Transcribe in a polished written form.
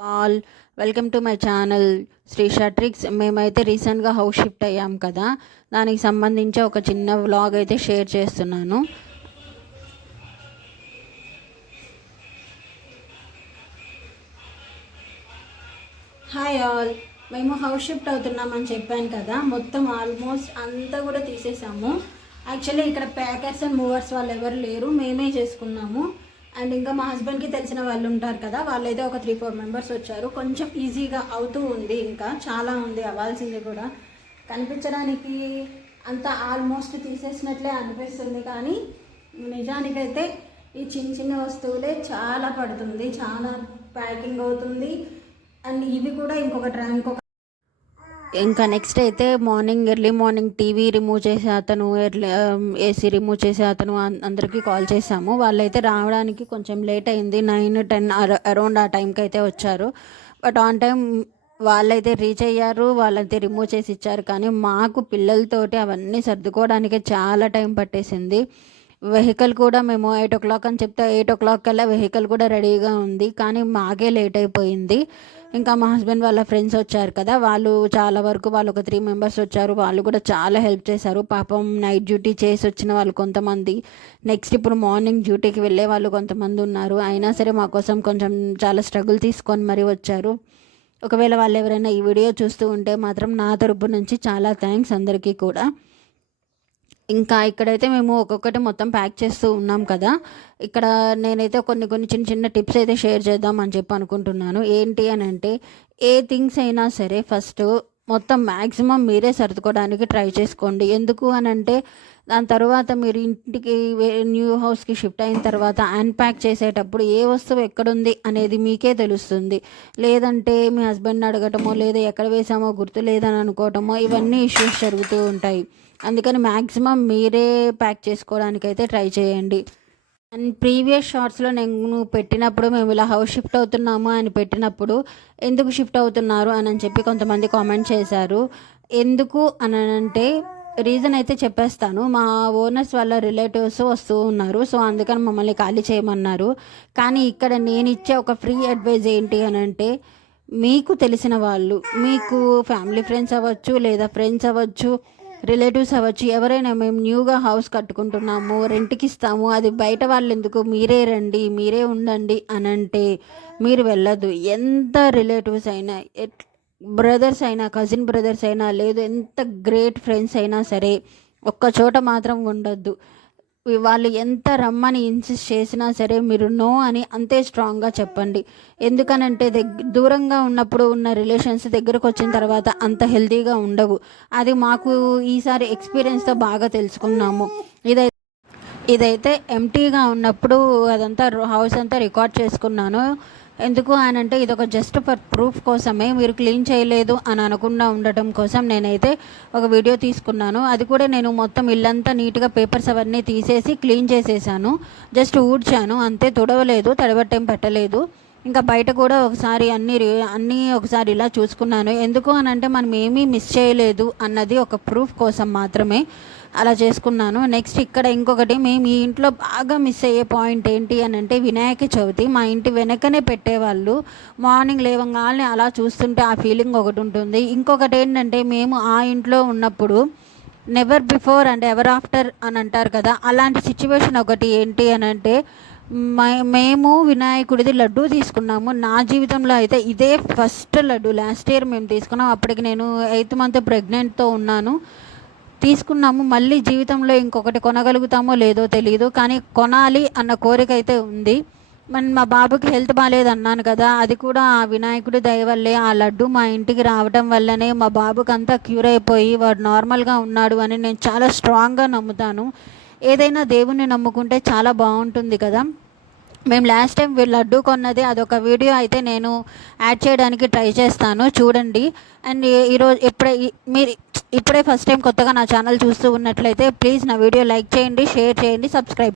All welcome to my channel Srisha tricks. మేమైతే రీసెంట్గా house shift అయ్యాం కదా, దానికి సంబంధించి ఒక చిన్న వ్లాగ్ అయితే షేర్ చేస్తున్నాను. హాయ్ ఆల్, మేము హౌస్ షిఫ్ట్ అవుతున్నామని చెప్పాను కదా, మొత్తం ఆల్మోస్ట్ అంతా కూడా తీసేసాము. యాక్చువల్లీ ఇక్కడ ప్యాకర్స్ అండ్ మూవర్స్ వాళ్ళు ఎవరు లేరు, మేమే చేసుకున్నాము. అండ్ ఇంకా మా హస్బెండ్కి తెలిసిన వాళ్ళు ఉంటారు కదా, వాళ్ళైతే ఒక 3-4 మెంబర్స్ వచ్చారు. కొంచెం ఈజీగా అవుతూ ఉంది, ఇంకా చాలా ఉంది అవ్వాల్సింది కూడా. కనిపించడానికి అంతా ఆల్మోస్ట్ తీసేసినట్లే అనిపిస్తుంది, కానీ నిజానికైతే ఈ చిన్న చిన్న వస్తువులే చాలా పడుతుంది, చాలా ప్యాకింగ్ అవుతుంది. అండ్ ఇవి కూడా ఇంకా నెక్స్ట్ అయితే ఎర్లీ మార్నింగ్ టీవీ రిమూవ్ చేసే అతను, ఏసీ రిమూవ్ చేసే అతను అందరికీ కాల్ చేశాము. వాళ్ళైతే రావడానికి కొంచెం లేట్ అయింది, 9-10 అరౌండ్ ఆ టైంకి అయితే వచ్చారు. బట్ ఆన్ టైం వాళ్ళైతే రీచ్ అయ్యారు, వాళ్ళైతే రిమూవ్ చేసి ఇచ్చారు. కానీ మాకు పిల్లలతోటి అవన్నీ సర్దుకోవడానికి చాలా టైం పట్టేసింది. వెహికల్ కూడా మేము 8 o'clock అని చెప్తే 8 o'clock కల్లా వెహికల్ కూడా రెడీగా ఉంది, కానీ మాకే లేట్ అయిపోయింది. ఇంకా మా హస్బెండ్ వాళ్ళ ఫ్రెండ్స్ వచ్చారు కదా, వాళ్ళు చాలా వరకు వాళ్ళు ఒక 3 మెంబర్స్ వచ్చారు. వాళ్ళు కూడా చాలా హెల్ప్ చేశారు. పాపం నైట్ డ్యూటీ చేసి వచ్చిన వాళ్ళు కొంతమంది, నెక్స్ట్ ఇప్పుడు మార్నింగ్ డ్యూటీకి వెళ్ళే వాళ్ళు కొంతమంది ఉన్నారు. అయినా సరే మా కోసం కొంచెం చాలా స్ట్రగుల్ తీసుకొని మరీ వచ్చారు. ఒకవేళ వాళ్ళు ఎవరైనా ఈ వీడియో చూస్తూ ఉంటే మాత్రం నా తరపు నుంచి చాలా థ్యాంక్స్ అందరికీ కూడా. ఇంకా ఇక్కడైతే మేము ఒక్కొక్కటి మొత్తం ప్యాక్ చేస్తూ ఉన్నాం కదా, ఇక్కడ నేనైతే కొన్ని చిన్న చిన్న టిప్స్ అయితే షేర్ చేద్దాం అని చెప్పి అనుకుంటున్నాను. ఏంటి అని అంటే, ఏ థింగ్స్ అయినా సరే ఫస్ట్ మొత్తం మ్యాక్సిమం మీరే సర్దుకోవడానికి ట్రై చేసుకోండి. ఎందుకు అని అంటే, దాని తర్వాత మీరు ఇంటికి న్యూ హౌస్కి షిఫ్ట్ అయిన తర్వాత అన్ప్యాక్ చేసేటప్పుడు ఏ వస్తువు ఎక్కడుంది అనేది మీకే తెలుస్తుంది. లేదంటే మీ హస్బెండ్ని అడగటమో, లేదా ఎక్కడ వేసామో గుర్తు లేదని అనుకోవటమో, ఇవన్నీ ఇష్యూస్ జరుగుతూ ఉంటాయి. అందుకని మ్యాక్సిమం మీరే ప్యాక్ చేసుకోవడానికి అయితే ట్రై చేయండి. అండ్ ప్రీవియస్ షార్ట్స్లో నేను పెట్టినప్పుడు మేము ఇలా హౌస్ షిఫ్ట్ అవుతున్నాము అని పెట్టినప్పుడు, ఎందుకు షిఫ్ట్ అవుతున్నారు అని చెప్పి కొంతమంది కామెంట్ చేశారు. ఎందుకు అని అంటే రీజన్ అయితే చెప్పేస్తాను. మా ఓనర్స్ వాళ్ళ రిలేటివ్స్ వస్తూ ఉన్నారు, సో అందుకని మమ్మల్ని ఖాళీ చేయమన్నారు. కానీ ఇక్కడ నేను ఇచ్చే ఒక ఫ్రీ అడ్వైజ్ ఏంటి అని అంటే, మీకు తెలిసిన వాళ్ళు, మీకు ఫ్యామిలీ ఫ్రెండ్స్ అవ్వచ్చు, లేదా ఫ్రెండ్స్ అవ్వచ్చు, రిలేటివ్స్ అవ్వచ్చు, ఎవరైనా మేము న్యూగా హౌస్ కట్టుకుంటున్నాము, రెంట్కి ఇస్తాము, అది బయట వాళ్ళు ఎందుకు, మీరే రండి, మీరే ఉండండి అని అంటే మీరు వెళ్ళదు. ఎంత రిలేటివ్స్ అయినా, బ్రదర్స్ అయినా, కజిన్ బ్రదర్స్ అయినా, లేదు ఎంత గ్రేట్ ఫ్రెండ్స్ అయినా సరే ఒక్క చోట మాత్రం ఉండొద్దు. వాళ్ళు ఎంత రమ్మని ఇన్సిస్ట్ చేసినా సరే మీరు నో అని అంతే స్ట్రాంగ్గా చెప్పండి. ఎందుకనంటే దూరంగా ఉన్నప్పుడు ఉన్న రిలేషన్స్ దగ్గరకు వచ్చిన తర్వాత అంత హెల్తీగా ఉండవు. అది మాకు ఈసారి ఎక్స్పీరియన్స్తో బాగా తెలుసుకున్నాము. ఇదైతే ఎంటీగా ఉన్నప్పుడు అదంతా హౌస్ అంతా రికార్డ్ చేసుకున్నాను. ఎందుకు అని అంటే, ఇది ఒక జస్ట్ ఫర్ ప్రూఫ్ కోసమే, మీరు క్లీన్ చేయలేదు అని అనకుండా ఉండటం కోసం నేనైతే ఒక వీడియో తీసుకున్నాను. అది కూడా నేను మొత్తం ఇల్లంతా నీట్గా పేపర్స్ అవన్నీ తీసేసి క్లీన్ చేసేసాను. జస్ట్ ఊడ్చాను అంతే, తుడవలేదు, తడబట్టేం పెట్టలేదు. ఇంకా బయట కూడా ఒకసారి అన్నీ ఒకసారి ఇలా చూసుకున్నాను. ఎందుకు అని అంటే, మనం ఏమీ మిస్ చేయలేదు అన్నది ఒక ప్రూఫ్ కోసం మాత్రమే అలా చేసుకున్నాను. నెక్స్ట్ ఇక్కడ ఇంకొకటి, మేము ఈ ఇంట్లో బాగా మిస్ అయ్యే పాయింట్ ఏంటి అని అంటే, వినాయక చవితి మా ఇంటి వెనకనే పెట్టేవాళ్ళు. మార్నింగ్ లేవగానే అలా చూస్తుంటే ఆ ఫీలింగ్ ఒకటి ఉంటుంది. ఇంకొకటి ఏంటంటే, మేము ఆ ఇంట్లో ఉన్నప్పుడు never before and ever after అని అంటారు కదా, అలాంటి సిచ్యువేషన్ ఒకటి ఏంటి అని అంటే, మేము వినాయకుడిది లడ్డు తీసుకున్నాము. నా జీవితంలో అయితే ఇదే ఫస్ట్ లడ్డు. లాస్ట్ ఇయర్ మేము తీసుకున్నాం, అప్పటికి నేను 8th month ప్రెగ్నెంట్తో ఉన్నాను. తీసుకున్నాము. మళ్ళీ జీవితంలో ఇంకొకటి కొనగలుగుతామో లేదో తెలియదు, కానీ కొనాలి అన్న కోరిక అయితే ఉంది. మా బాబుకి హెల్త్ బాగాలేదు అన్నాను కదా, అది కూడా ఆ వినాయకుడి దయ వల్లే, ఆ లడ్డు మా ఇంటికి రావడం వల్లనే మా బాబుకి అంతా క్యూర్ అయిపోయి వాడు నార్మల్గా ఉన్నాడు అని నేను చాలా స్ట్రాంగ్గా నమ్ముతాను. ఏదైనా దేవుణ్ణి నమ్ముకుంటే చాలా బాగుంటుంది కదా. మేము లాస్ట్ టైం లడ్డు కొన్నది అదొక వీడియో అయితే నేను యాడ్ చేయడానికి ట్రై చేస్తాను, చూడండి. అండ్ ఈరోజు మీరు ఇప్పుడే ఫస్ట్ టైం కొత్తగా నా ఛానల్ చూస్తూ ఉన్నట్లయితే ప్లీజ్ నా వీడియో లైక్ చేయండి, షేర్ చేయండి, సబ్స్క్రైబ్